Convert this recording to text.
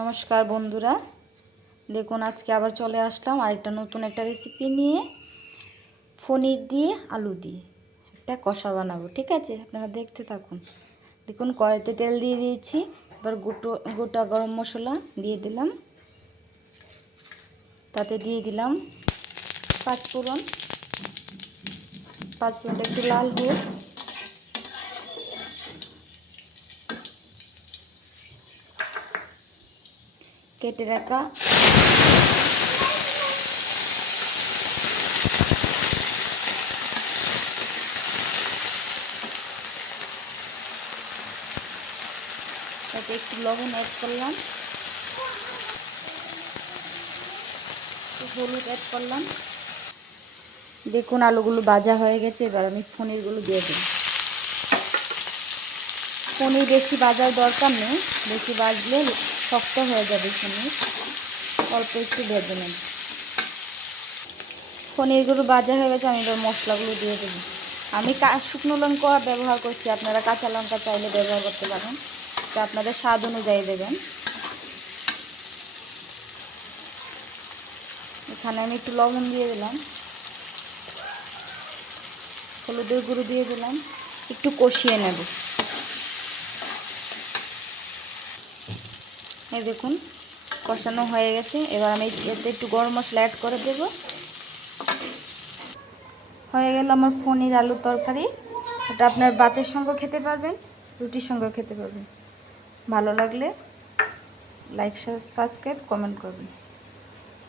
নমস্কার বন্ধুরা, দেখুন আজকে আবার চলে আসলাম আরেকটা নতুন একটা রেসিপি নিয়ে। পনির দিয়ে আলু দিয়ে একটা কষা বানাবো। ঠিক আছে, আপনারা দেখতে থাকুন। দেখুন কড়াইতে তেল দিয়ে দিয়েছি, এবার গোটা গরম মশলা দিয়ে দিলাম, তাতে দিয়ে দিলাম পাঁচফোড়নটা একটু লাল হোক। কেটে রাখা তাতে একটু লবণ অ্যাড করলাম, হলুদ অ্যাড করলাম। দেখুন আলুগুলো ভাজা হয়ে গেছে, এবার আমি পনিরগুলো দিয়ে দিই। পনির বেশি ভাজার দরকার নেই, বেশি ভাজলে শক্ত হয়ে যাবে পনির, অল্প একটু ভেজে নেব। পনিরগুলো ভাজা হয়ে গেছে, আমি এবার মশলাগুলো দিয়ে দেবো। আমি শুকনো লঙ্কা ব্যবহার করছি, আপনারা কাঁচা লঙ্কা চাইলে ব্যবহার করতে পারেন, তো আপনাদের স্বাদ অনুযায়ী দেবেন। এখানে আমি একটু লবণ দিয়ে দিলাম, হলুদের গুঁড়ো দিয়ে দিলাম, একটু কষিয়ে নেব। এই দেখুন কষানো হয়ে গেছে, এবার আমি এতে একটু গরম মশলা অ্যাড করে দেব। হয়ে গেল আমার পনির আলুর তরকারি। এটা আপনার ভাতের সঙ্গে খেতে পারবেন, রুটির সঙ্গেও খেতে পারবেন। ভালো লাগলে লাইক, সাবস্ক্রাইব, কমেন্ট করবেন।